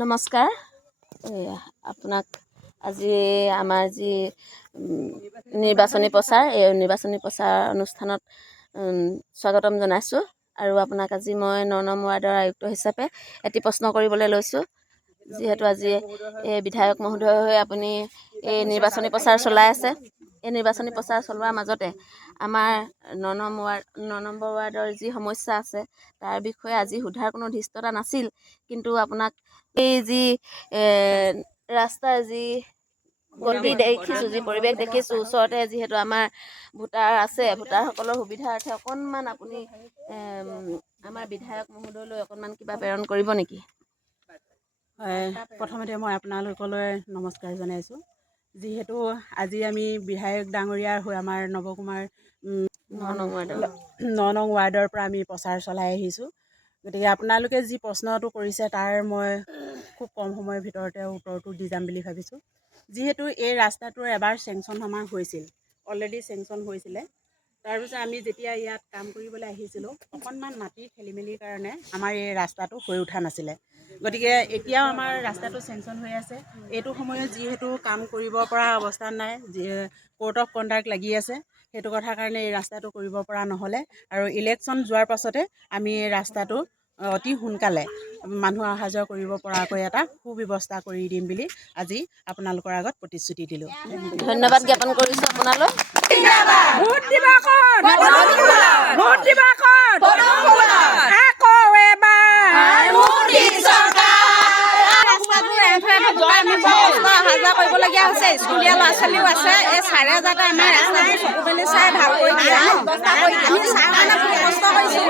নমস্কাৰ আপোনাক আজি আমাৰ যি নিৰ্বাচনী প্ৰচাৰ এই নিৰ্বাচনী প্ৰচাৰ অনুষ্ঠানত স্বাগতম জনাইছোঁ আৰু আপোনাক আজি মই ৯ নং ৱাৰ্ডৰ আয়ুক্ত হিচাপে এটি প্ৰশ্ন কৰিবলৈ লৈছোঁ যিহেতু আজি এই বিধায়ক মহোদয় হৈ আপুনি এই নিৰ্বাচনী প্ৰচাৰ চলাই আছে এই নিৰ্বাচনী প্ৰচাৰ চলোৱাৰ মাজতে আমাৰ ৯ নম্বৰ ৱাৰ্ডৰ যি সমস্যা আছে তাৰ বিষয়ে আজি সোধাৰ কোনো ধৃষ্টতা নাছিল কিন্তু আপোনাক এই যি ৰাস্তাৰ যি গতি দেখিছোঁ যি পৰিৱেশ দেখিছোঁ ওচৰতে যিহেতু আমাৰ ভোটাৰ আছে ভোটাৰসকলৰ সুবিধাৰ্থে অকণমান আপুনি আমাৰ বিধায়ক মহোদয়লৈ অকণমান কিবা প্ৰেৰণ কৰিব নেকি? হয়, প্ৰথমতে মই আপোনালোকলৈ নমস্কাৰ জনাইছোঁ যিহেতু আজি আমি বিধায়ক ডাঙৰীয়াৰ হৈ আমাৰ নৱকুমাৰ ৯ নং ৱাৰ্ডৰ পৰা আমি প্ৰচাৰ চলাই আহিছোঁ। গতিকে আপোনালোকে যি প্ৰশ্নটো কৰিছে তাৰ মই খুব কম সময়ৰ ভিতৰতে উত্তৰটো দি যাম বুলি ভাবিছোঁ। যিহেতু এই ৰাস্তাটোৰ এবাৰ চেংচন আমাৰ হৈছিল, অলৰেডি চেংচন হৈছিলে। তাৰপিছত আমি যেতিয়া ইয়াত কাম কৰিবলৈ আহিছিলোঁ অকণমান মাটিৰ খেলিমেলিৰ কাৰণে আমাৰ এই ৰাস্তাটো হৈ উঠা নাছিলে। গতিকে এতিয়াও আমাৰ ৰাস্তাটো চেংচন হৈ আছে। এইটো সময়ত যিহেতু কাম কৰিব পৰা অৱস্থাত নাই, কোৰ্ট অফ কণ্ডাক্ট লাগি আছে, সেইটো কথাৰ কাৰণে এই ৰাস্তাটো কৰিব পৰা নহ'লে আৰু ইলেকশ্যন যোৱাৰ পাছতে আমি এই ৰাস্তাটো অতি সোনকালে মানুহ অহা যোৱা কৰিব পৰাকৈ এটা সুব্যৱস্থা কৰি দিম বুলি আজি আপোনালোকৰ আগত প্ৰতিশ্ৰুতি দিলোঁ। ধন্যবাদ জ্ঞাপন কৰিছোঁ আপোনালৈ। কৰিবলগীয়া হৈছে স্কুলীয়া ল'ৰা ছোৱালীও আছে এই চাৰে যাতে আমাৰ ৰাস্তাটো চকু মেলি চাই ভাল কৰি দিয়ে আমি চাৰ মানে কষ্ট কৰিছোঁ।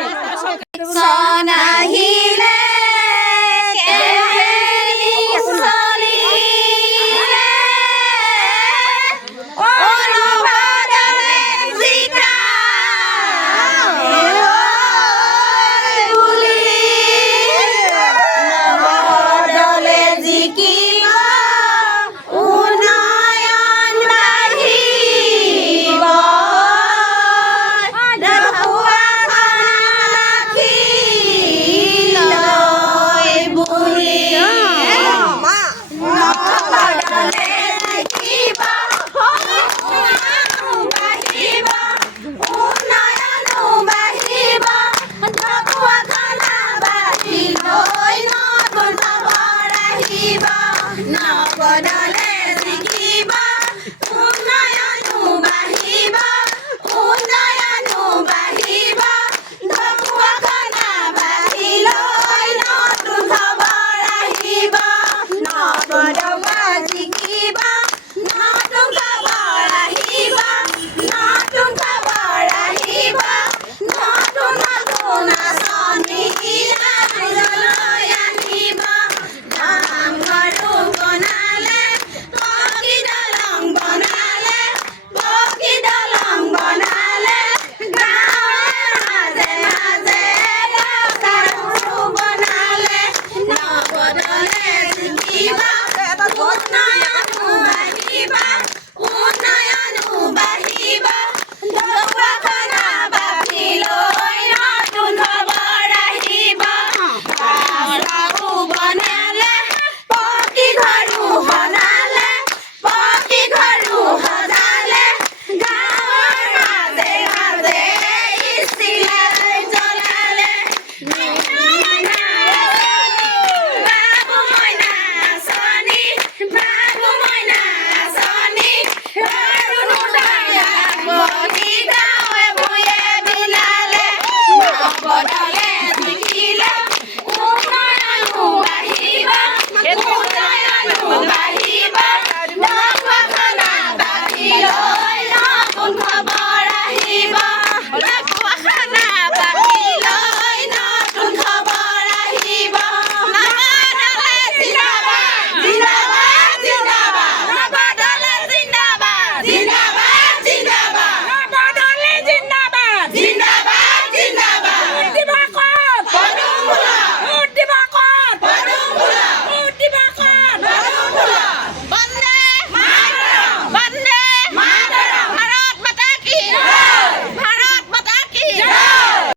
Nobody